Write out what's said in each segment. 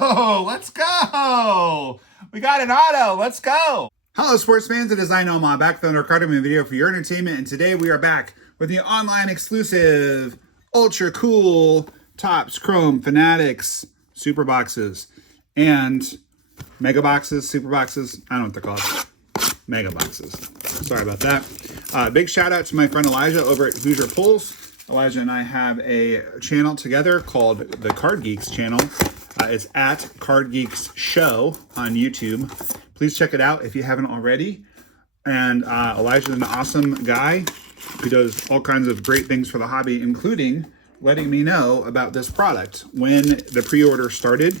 go! Let's go! We got an auto. Let's go! Hello, sports fans. It is I, NOMAH, back with another card video for your entertainment. And today we are back with the online exclusive, ultra cool Topps Chrome Fanatics super boxes and mega boxes, super boxes. I don't know what they're called. Mega boxes. Sorry about that. Big shout out to my friend Elijah over at Hoosier Pulls. Elijah and I have a channel together called the Card Geeks channel. It's at Card Geeks Show on YouTube. Please check it out if you haven't already. And Elijah is an awesome guy who does all kinds of great things for the hobby, including letting me know about this product. When the pre-order started,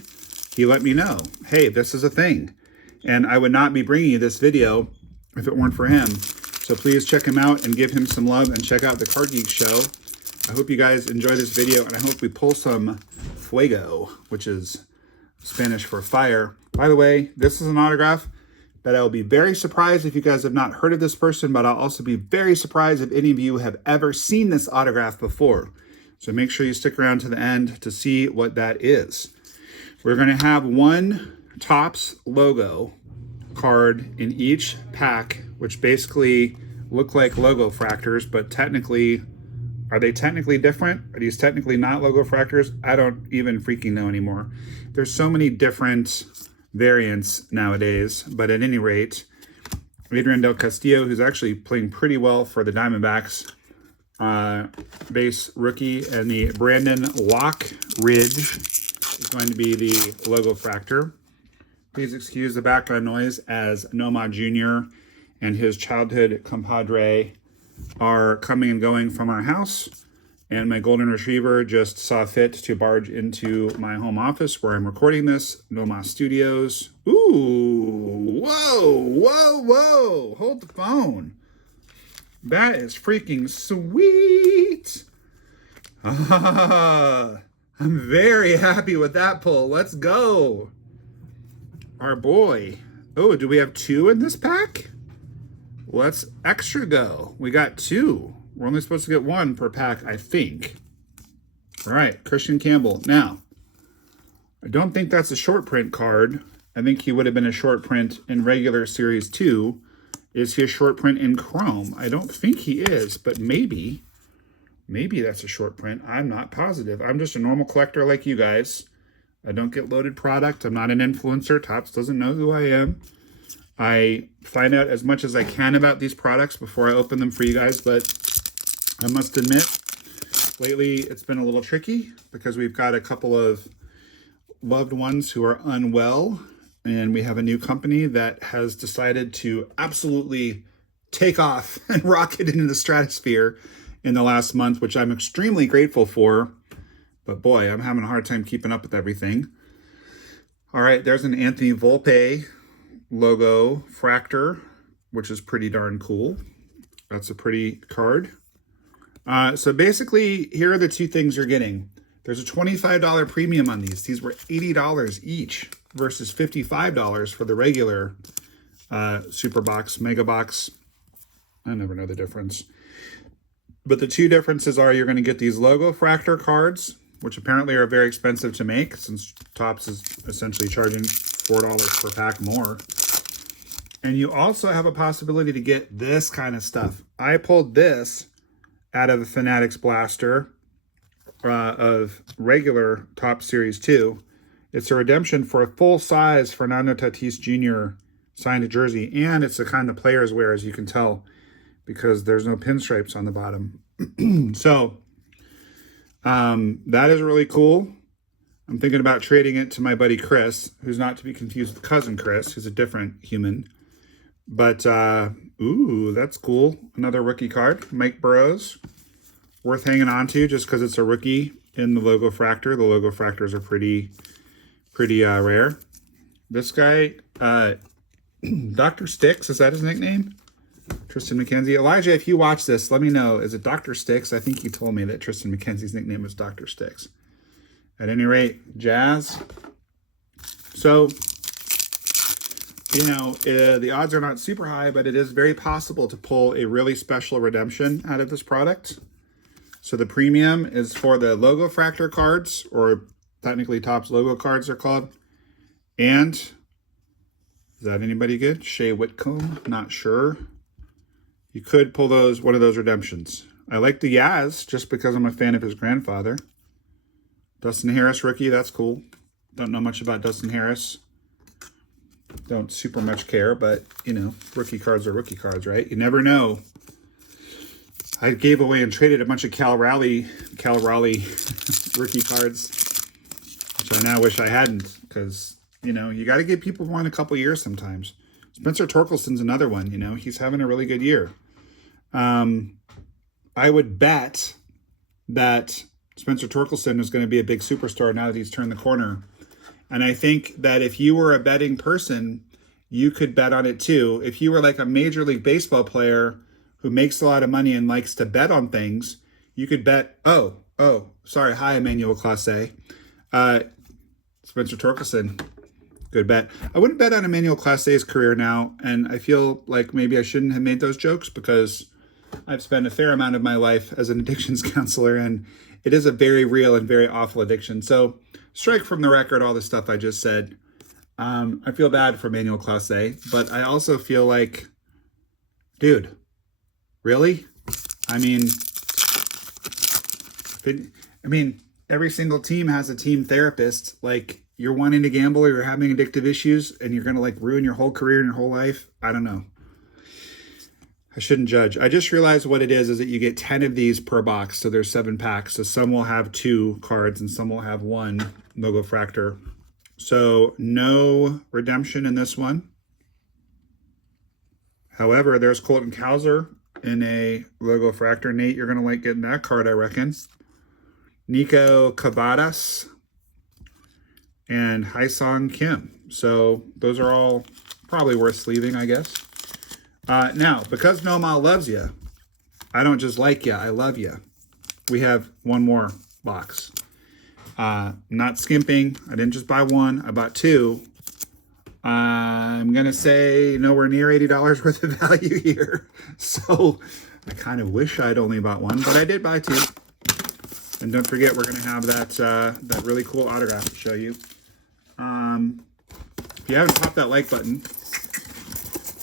he let me know, hey, this is a thing. And I would not be bringing you this video if it weren't for him. So please check him out and give him some love and check out the Card Geeks Show. I hope you guys enjoy this video, and I hope we pull some fuego, which is Spanish for fire. By the way, this is an autograph that I will be very surprised if you guys have not heard of this person, but I'll also be very surprised if any of you have ever seen this autograph before. So make sure you stick around to the end to see what that is. We're going to have one Topps logo card in each pack, which basically look like logo fractors, but technically, are they technically different? Are these technically not logo fractors? I don't even freaking know anymore. There's so many different variants nowadays, but at any rate, Adrian Del Castillo, who's actually playing pretty well for the Diamondbacks, base rookie, and the Brandon Lockridge is going to be the logo fractor. Please excuse the background noise as NOMAH Jr. and his childhood compadre are coming and going from our house, and my golden retriever just saw fit to barge into my home office where I'm recording this, NOMAH Studios. Ooh, whoa, whoa, whoa, hold the phone. That is freaking sweet. I'm very happy with that pull. Let's go. Our boy. Oh, do we have two in this pack? Let's extra go. We got two. We're only supposed to get one per pack, I think. All right, Christian Campbell. Now, I don't think that's a short print card. I think he would have been a short print in regular Series 2. Is he a short print in Chrome? I don't think he is, but maybe. Maybe that's a short print. I'm not positive. I'm just a normal collector like you guys. I don't get loaded product. I'm not an influencer. Topps doesn't know who I am. I find out as much as I can about these products before I open them for you guys, but I must admit, lately it's been a little tricky because we've got a couple of loved ones who are unwell, and we have a new company that has decided to absolutely take off and rocket into the stratosphere in the last month, which I'm extremely grateful for. But boy, I'm having a hard time keeping up with everything. All right, there's an Anthony Volpe logo fractor, which is pretty darn cool. That's a pretty card. So basically, here are the two things you're getting. There's a $25 premium on these. These were $80 each versus $55 for the regular super box, mega box. I never know the difference. But the two differences are you're going to get these logo fractor cards, which apparently are very expensive to make since Topps is essentially charging $4 per pack more. And you also have a possibility to get this kind of stuff. I pulled this out of the Fanatics blaster of regular Topps Series 2. It's a redemption for a full-size Fernando Tatis Jr. signed jersey, and it's the kind of players wear, as you can tell, because there's no pinstripes on the bottom. So that is really cool. I'm thinking about trading it to my buddy Chris, who's not to be confused with cousin Chris, who's a different human. But, ooh, that's cool. Another rookie card. Mike Burrows. Worth hanging on to just because it's a rookie in the logo fractor. The logo fractors are pretty rare. This guy, Dr. Sticks, is that his nickname? Tristan McKenzie. Elijah, if you watch this, let me know. Is it Dr. Sticks? I think you told me that Tristan McKenzie's nickname was Dr. Sticks. At any rate, Jazz. So, you know, the odds are not super high, but it is very possible to pull a really special redemption out of this product. So the premium is for the logo fractor cards, or technically Topps logo cards are called. And is that anybody good? Shea Whitcomb, not sure. You could pull one of those redemptions. I like the Yaz just because I'm a fan of his grandfather. Dustin Harris rookie, that's cool. Don't know much about Dustin Harris. Don't super much care, but you know, rookie cards are rookie cards, right? You never know. I gave away and traded a bunch of Cal Raleigh rookie cards, which I now wish I hadn't, because you know, you got to give people one a couple years sometimes. Spencer Torkelson's another one, you know, he's having a really good year. I would bet that Spencer Torkelson is going to be a big superstar now that he's turned the corner. And I think that if you were a betting person, you could bet on it too. If you were like a Major League Baseball player who makes a lot of money and likes to bet on things, you could bet, sorry, hi, Emmanuel Classe. Spencer Torkelson, good bet. I wouldn't bet on Emmanuel Classe's career now, and I feel like maybe I shouldn't have made those jokes because I've spent a fair amount of my life as an addictions counselor, and it is a very real and very awful addiction. So strike from the record all the stuff I just said. I feel bad for Emmanuel Classe, but I also feel like, dude, really? I mean, every single team has a team therapist. Like, you're wanting to gamble or you're having addictive issues and you're going to like ruin your whole career and your whole life. I don't know. I shouldn't judge. I just realized what it is that you get 10 of these per box. So there's 7 packs. So some will have 2 cards and some will have 1 logo fractor. So no redemption in this one. However, there's Colton Cowser in a logo fractor. Nate, you're going to like getting that card, I reckon. Nico Cavadas and Haesung Kim. So those are all probably worth sleeving, I guess. Now, because NOMAH loves you, I don't just like you, I love you. We have one more box. Not skimping. I didn't just buy 1, I bought 2. I'm going to say nowhere near $80 worth of value here. So I kind of wish I'd only bought 1, but I did buy 2. And don't forget, we're going to have that really cool autograph to show you. If you haven't popped that like button,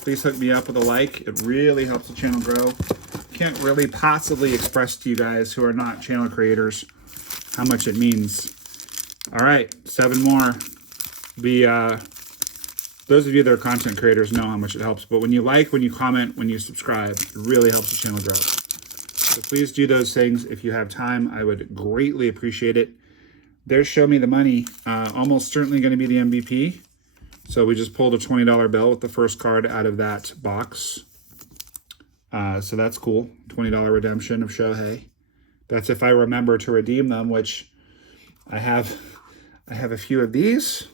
please hook me up with a like. It really helps the channel grow. Can't really possibly express to you guys who are not channel creators how much it means. All right, 7 more. Those of you that are content creators know how much it helps, but when you like, when you comment, when you subscribe, it really helps the channel grow. So please do those things if you have time. I would greatly appreciate it. There's Show Me the Money, almost certainly going to be the MVP. So we just pulled a $20 bill with the first card out of that box. So that's cool. $20 redemption of Shohei. That's if I remember to redeem them, which I have a few of these,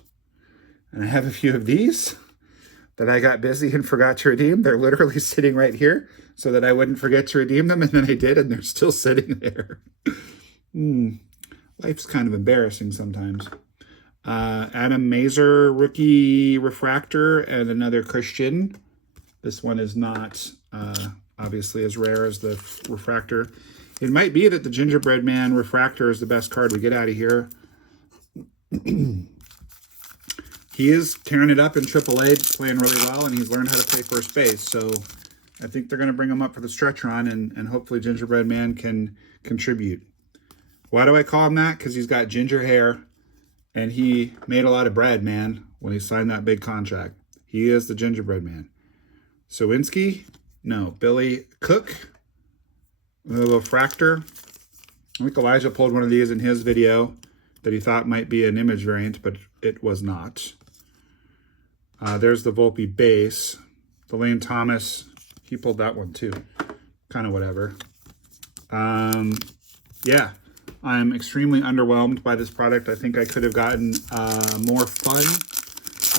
and I have a few of these that I got busy and forgot to redeem. They're literally sitting right here so that I wouldn't forget to redeem them, and then I did, and they're still sitting there. Life's kind of embarrassing sometimes. Adam Mazer, rookie refractor, and another Christian. This one is not obviously as rare as the refractor. It might be that the Gingerbread Man refractor is the best card we get out of here. He is tearing it up in AAA, playing really well, and he's learned how to play first base. So I think they're going to bring him up for the stretch run, and hopefully Gingerbread Man can contribute. Why do I call him that? Because he's got ginger hair, and he made a lot of bread, man, when he signed that big contract. He is the Gingerbread Man. Sowinski? No. Billy Cook? A little fractor. I think Elijah pulled one of these in his video that he thought might be an image variant, but it was not. There's the Volpe base. The Lane Thomas, he pulled that one too. Kind of whatever. Yeah, I'm extremely underwhelmed by this product. I think I could have gotten a more fun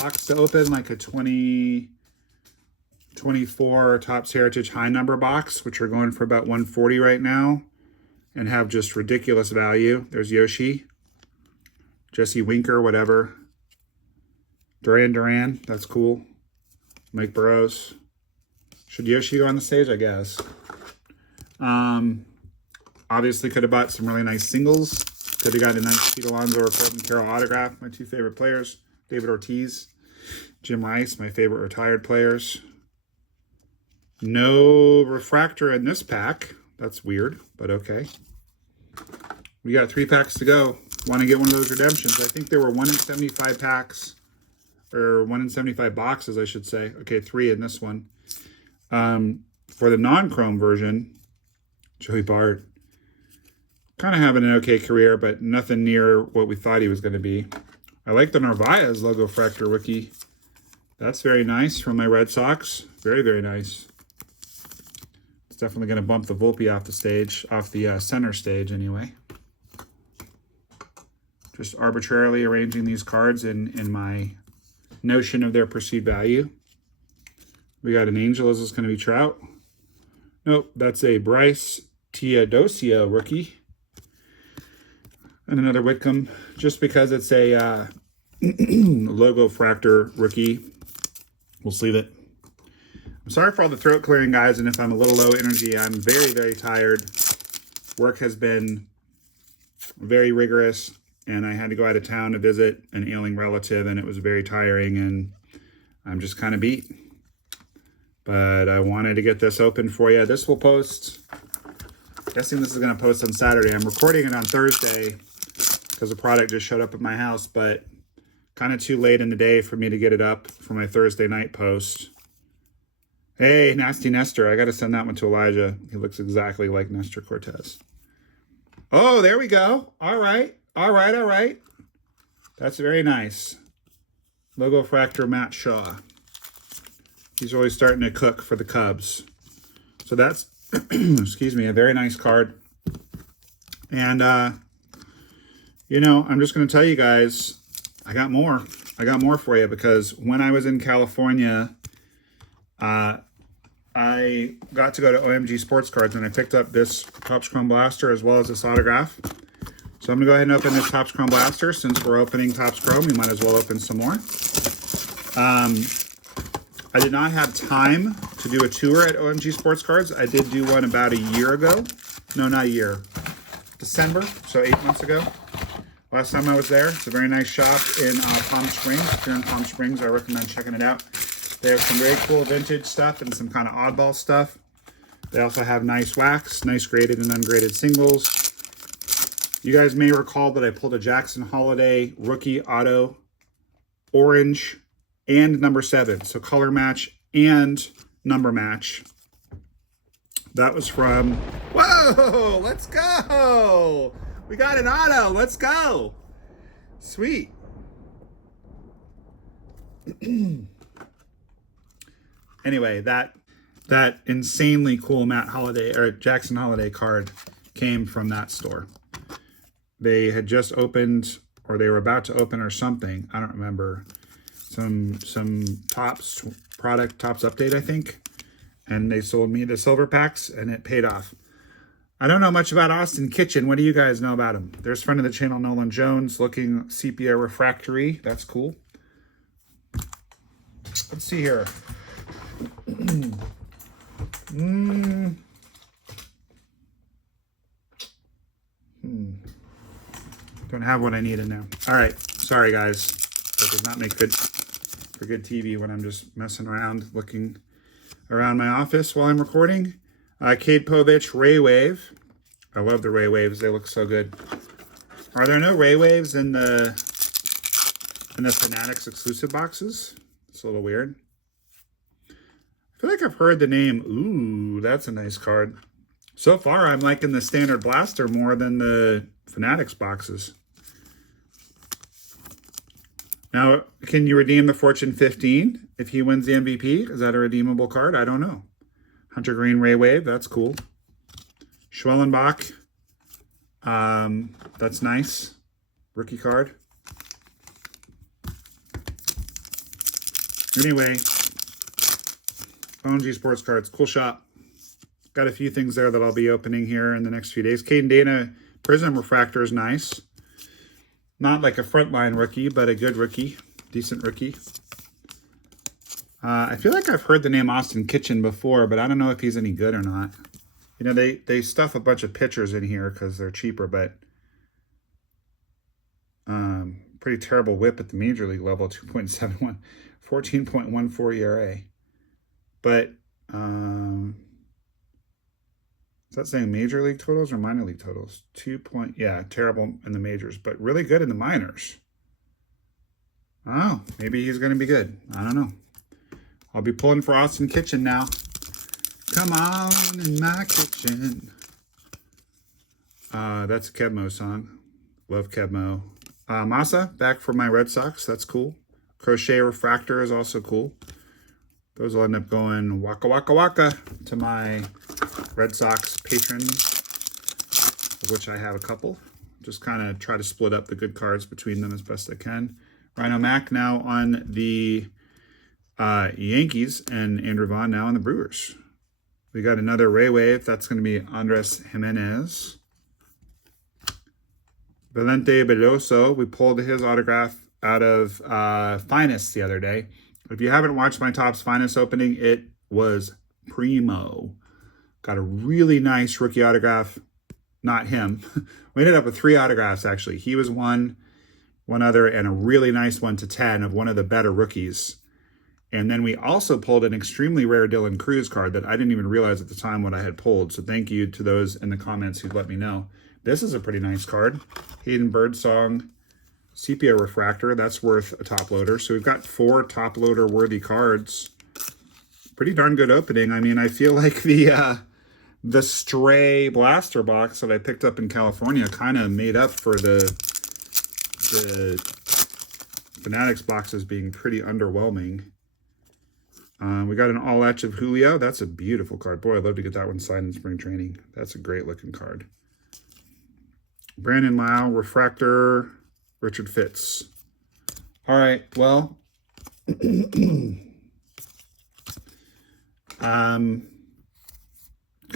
box to open, like a 2024 Topps Heritage high number box, which are going for about $140 right now, and have just ridiculous value. There's Yoshi, Jesse Winker, whatever. Duran, that's cool. Mike Burrows. Should Yoshi go on the stage? I guess. Obviously could have bought some really nice singles. Could have got a nice Pete Alonso or Colton Carroll autograph, my 2 favorite players. David Ortiz, Jim Rice, my favorite retired players. No refractor in this pack. That's weird, but okay. We got 3 packs to go. Want to get one of those redemptions. I think there were 1 in 75 packs, or 1 in 75 boxes, I should say. Okay, 3 in this one. For the non-chrome version, Joey Bart, kind of having an okay career, but nothing near what we thought he was going to be. I like the Narvaez logo fractor rookie. That's very nice from my Red Sox. Very, very nice. It's definitely going to bump the Volpe off the stage, off the center stage anyway. Just arbitrarily arranging these cards in my notion of their perceived value. We got an Angel. Is this going to be Trout? Nope, that's a Bryce Teodosio rookie. And another Whitcomb, just because it's a logo fractor rookie. We'll sleeve it. I'm sorry for all the throat clearing, guys, and if I'm a little low energy, I'm very, very tired. Work has been very rigorous, and I had to go out of town to visit an ailing relative, and it was very tiring, and I'm just kind of beat. But I wanted to get this open for you. This will post, I'm guessing this is going to post on Saturday. I'm recording it on Thursday because the product just showed up at my house, but kind of too late in the day for me to get it up for my Thursday night post. Hey, Nasty Nestor. I got to send that one to Elijah. He looks exactly like Nestor Cortez. Oh, there we go. All right. All right. All right. That's very nice. Logo fractor Matt Shaw. He's really starting to cook for the Cubs. So that's, excuse me, a very nice card. And, you know, I'm just going to tell you guys, I got more. I got more for you because when I was in California, I got to go to OMG Sports Cards and I picked up this Topps Chrome Blaster as well as this autograph. So I'm going to go ahead and open this Topps Chrome Blaster. Since we're opening Topps Chrome, we might as well open some more. I did not have time to do a tour at OMG Sports Cards. I did do one about a year ago. No, not a year. December, so 8 months ago. Last time I was there. It's a very nice shop in Palm Springs. If you're in Palm Springs, I recommend checking it out. They have some very cool vintage stuff and some kind of oddball stuff. They also have nice wax, nice graded and ungraded singles. You guys may recall that I pulled a Jackson Holiday rookie auto orange and number 7. So color match and number match. That was from, whoa, let's go. We got an auto, let's go. Sweet. Anyway, that insanely cool Matt Holiday or Jackson Holiday card came from that store. They had just opened, or they were about to open or something. I don't remember. Some Topps product, Topps update, I think. And they sold me the silver packs and it paid off. I don't know much about Austin Kitchen. What do you guys know about him? There's friend of the channel, Nolan Jones, looking sepia refractory. That's cool. Let's see here. Don't have what I need in there. All right. Sorry, guys. That does not make good for good TV when I'm just messing around, looking around my office while I'm recording. Cade Povich, Ray Wave. I love the Ray Waves. They look so good. Are there no Ray Waves in the Fanatics exclusive boxes? It's a little weird. I feel like I've heard the name. Ooh, that's a nice card. So far, I'm liking the standard blaster more than the Fanatics boxes. Now, can you redeem the Fortune 15 if he wins the MVP? Is that a redeemable card? I don't know. Hunter Green Ray Wave, that's cool. Schwellenbach, that's nice. Rookie card. Anyway, OMG Sports Cards, cool shop. Got a few things there that I'll be opening here in the next few days. Caden Dana Prism Refractor is nice. Not like a frontline rookie, but a good rookie. Decent rookie. I feel like I've heard the name Austin Kitchen before, but I don't know if he's any good or not. You know, they stuff a bunch of pitchers in here because they're cheaper, but Pretty terrible whip at the major league level, 2.71, 14.14 ERA. But is that saying major league totals or minor league totals? Yeah, terrible in the majors, but really good in the minors. Oh, maybe he's going to be good. I don't know. I'll be pulling for Austin Kitchen now. Come on in my kitchen. That's a Kebmo song. Love Kebmo. Masa, back for my Red Sox. That's cool. Crochet Refractor is also cool. Those will end up going waka waka waka to my Red Sox patrons, of which I have a couple. Just kind of try to split up the good cards between them as best I can. Rhino Mac now on the Yankees, and Andrew Vaughn now on the Brewers. We got another Ray Wave. That's going to be Andres Jimenez. Valente Bedoso, we pulled his autograph out of Finest the other day. If you haven't watched my Topps Finest opening, it was primo. Got a really nice rookie autograph. Not him. We ended up with 3 autographs, actually. He was one other, and a really nice 1/10 of one of the better rookies. And then we also pulled an extremely rare Dylan Cruz card that I didn't even realize at the time what I had pulled. So thank you to those in the comments who let me know. This is a pretty nice card. Hayden Birdsong Sepia Refractor. That's worth a top loader. So we've got 4 top loader worthy cards. Pretty darn good opening. I mean, I feel like the stray blaster box that I picked up in California kind of made up for the Fanatics boxes being pretty underwhelming. We got an all etch of Julio. That's a beautiful card. Boy, I'd love to get that one signed in spring training. That's a great looking card. Brandon Lau, Refractor, Richard Fitz. All right, well, kind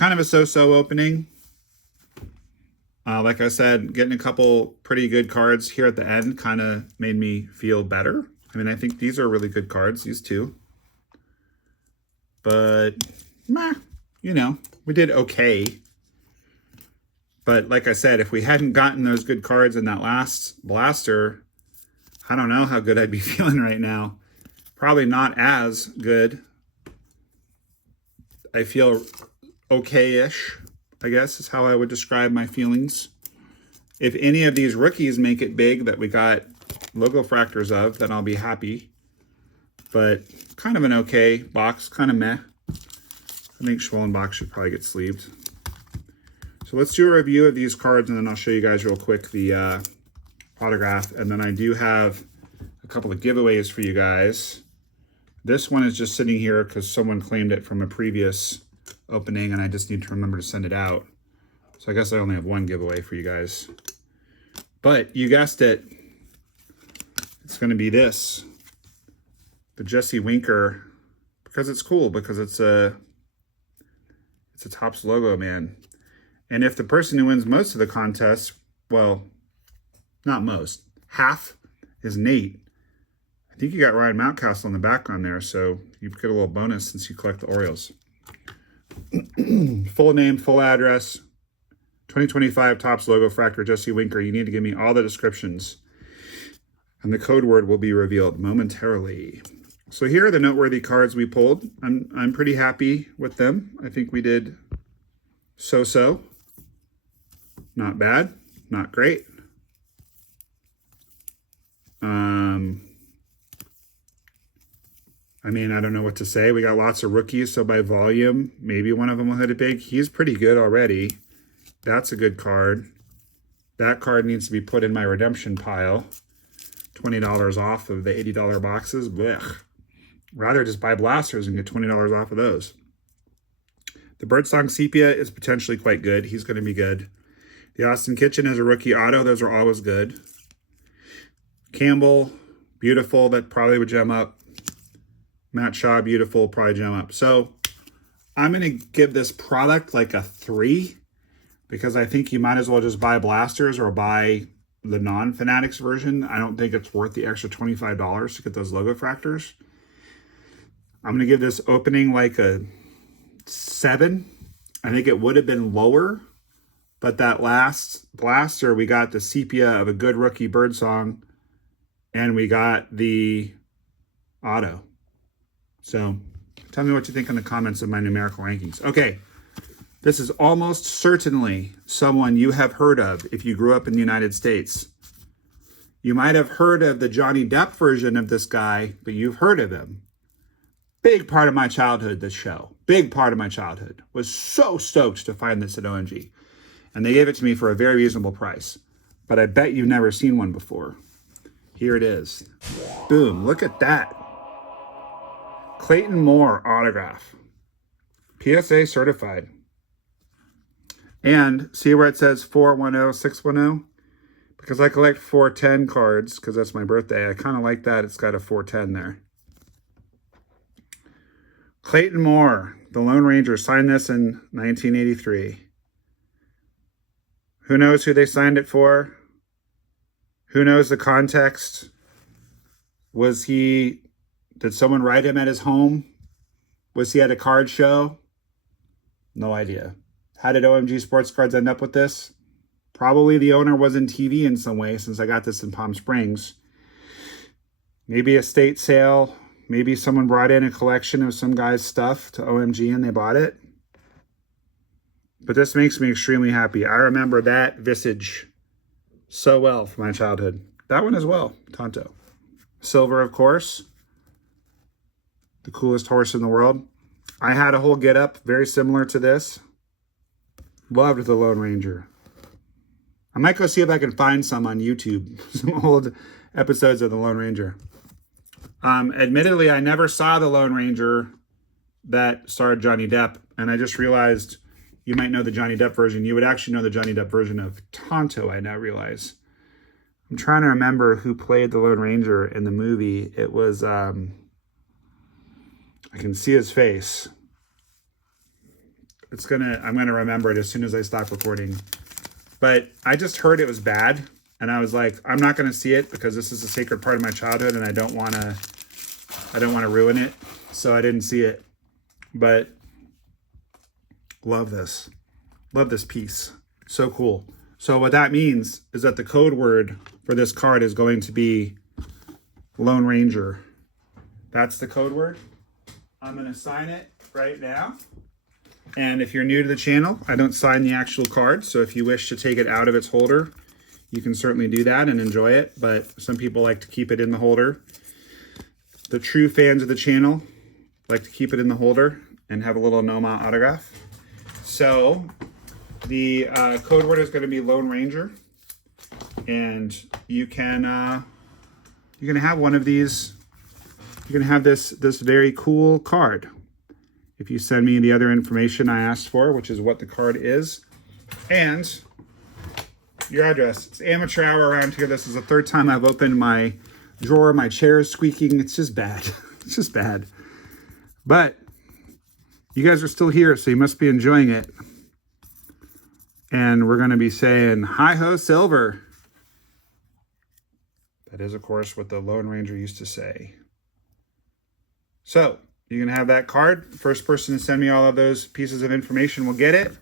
of a so-so opening. Like I said, getting a couple pretty good cards here at the end kind of made me feel better. I mean, I think these are really good cards, these two. But, meh, you know, we did okay. But like I said, if we hadn't gotten those good cards in that last blaster, I don't know how good I'd be feeling right now. Probably not as good. I feel okay-ish, I guess is how I would describe my feelings. If any of these rookies make it big that we got logo fractors of, then I'll be happy. But kind of an okay box, kind of meh. I think Schwollen box should probably get sleeved. So let's do a review of these cards, and then I'll show you guys real quick the autograph. And then I do have a couple of giveaways for you guys. This one is just sitting here because someone claimed it from a previous opening, and I just need to remember to send it out. So I guess I only have one giveaway for you guys. But you guessed it. It's going to be this. The Jesse Winker, because it's cool, because it's a Topps logo, man. And if the person who wins most of the contest, well, not most, half is Nate. I think you got Ryan Mountcastle in the background there, so you get a little bonus since you collect the Orioles. Full name, full address, 2025 Topps logo fractor, Jesse Winker. You need to give me all the descriptions, and the code word will be revealed momentarily. So here are the noteworthy cards we pulled. I'm pretty happy with them. I think we did so-so. Not bad, not great. I mean, I don't know what to say. We got lots of rookies, so by volume, maybe one of them will hit it big. He's pretty good already. That's a good card. That card needs to be put in my redemption pile. $20 off of the $80 boxes. Blech. Rather just buy blasters and get $20 off of those. The Birdsong Sepia is potentially quite good. He's going to be good. The Austin Kitchen is a rookie auto. Those are always good. Campbell, beautiful. That probably would gem up. Matt Shaw, beautiful, probably gem up. So I'm going to give this product like a 3 because I think you might as well just buy blasters or buy the non-Fanatics version. I don't think it's worth the extra $25 to get those logo fractors. I'm going to give this opening like a 7. I think it would have been lower, but that last blaster, we got the sepia of a good rookie Birdsong, and we got the auto. So tell me what you think in the comments of my numerical rankings. Okay, this is almost certainly someone you have heard of if you grew up in the United States. You might have heard of the Johnny Depp version of this guy, but you've heard of him. Big part of my childhood, this show. Big part of my childhood. Was so stoked to find this at OMG. And they gave it to me for a very reasonable price. But I bet you've never seen one before. Here it is. Boom, look at that. Clayton Moore autograph. PSA certified. And see where it says 410, 610? Because I collect 410 cards, because that's my birthday. I kind of like that. It's got a 410 there. Clayton Moore, the Lone Ranger, signed this in 1983. Who knows who they signed it for? Who knows the context? Did someone write him at his home? Was he at a card show? No idea. How did OMG Sports Cards end up with this? Probably the owner was in TV in some way, since I got this in Palm Springs. Maybe a estate sale. Maybe someone brought in a collection of some guy's stuff to OMG and they bought it. But this makes me extremely happy. I remember that visage so well from my childhood. That one as well, Tonto. Silver, of course. The coolest horse in the world. I had a whole get-up very similar to this. Loved the Lone Ranger. I might go see if I can find some on YouTube. Some old episodes of the Lone Ranger. Admittedly, I never saw the Lone Ranger that starred Johnny Depp. And I just realized you might know the Johnny Depp version. You would actually know the Johnny Depp version of Tonto, I now realize. I'm trying to remember who played the Lone Ranger in the movie. It was, I can see his face. I'm gonna remember it as soon as I stop recording. But I just heard it was bad, and I was like, I'm not gonna see it because this is a sacred part of my childhood, and I don't wanna ruin it. So I didn't see it. But love this piece. So cool. So what that means is that the code word for this card is going to be Lone Ranger. That's the code word. I'm going to sign it right now. And if you're new to the channel, I don't sign the actual card. So if you wish to take it out of its holder, you can certainly do that and enjoy it. But some people like to keep it in the holder. The true fans of the channel like to keep it in the holder and have a little NOMAH autograph. So the code word is going to be Lone Ranger. And you can have one of these. You can have this very cool card if you send me the other information I asked for, which is what the card is, and your address. It's amateur hour around here. This is the third time I've opened my drawer. My chair is squeaking. It's just bad. It's just bad. But you guys are still here, so you must be enjoying it. And we're going to be saying, hi-ho, Silver. That is, of course, what the Lone Ranger used to say. So you can have that card. First person to send me all of those pieces of information will get it.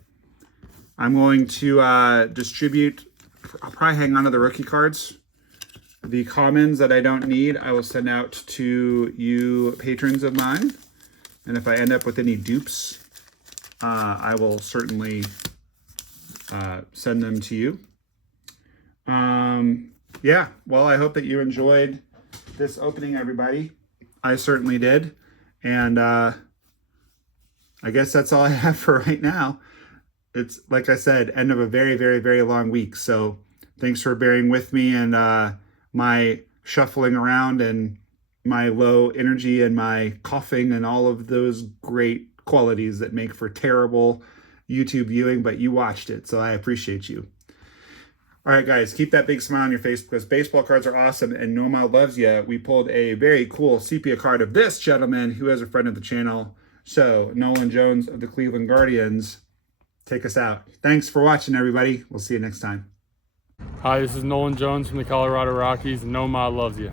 I'm going to distribute. I'll probably hang on to the rookie cards. The commons that I don't need, I will send out to you patrons of mine. And if I end up with any dupes, I will certainly send them to you. Yeah, well, I hope that you enjoyed this opening, everybody. I certainly did. And I guess that's all I have for right now. It's, like I said, end of a very, very, very long week. So thanks for bearing with me and my shuffling around and my low energy and my coughing and all of those great qualities that make for terrible YouTube viewing, but you watched it, so I appreciate you. All right, guys, keep that big smile on your face because baseball cards are awesome and NOMAH loves you. We pulled a very cool sepia card of this gentleman who is a friend of the channel. So, Nolan Jones of the Cleveland Guardians, take us out. Thanks for watching, everybody. We'll see you next time. Hi, this is Nolan Jones from the Colorado Rockies. NOMAH loves you.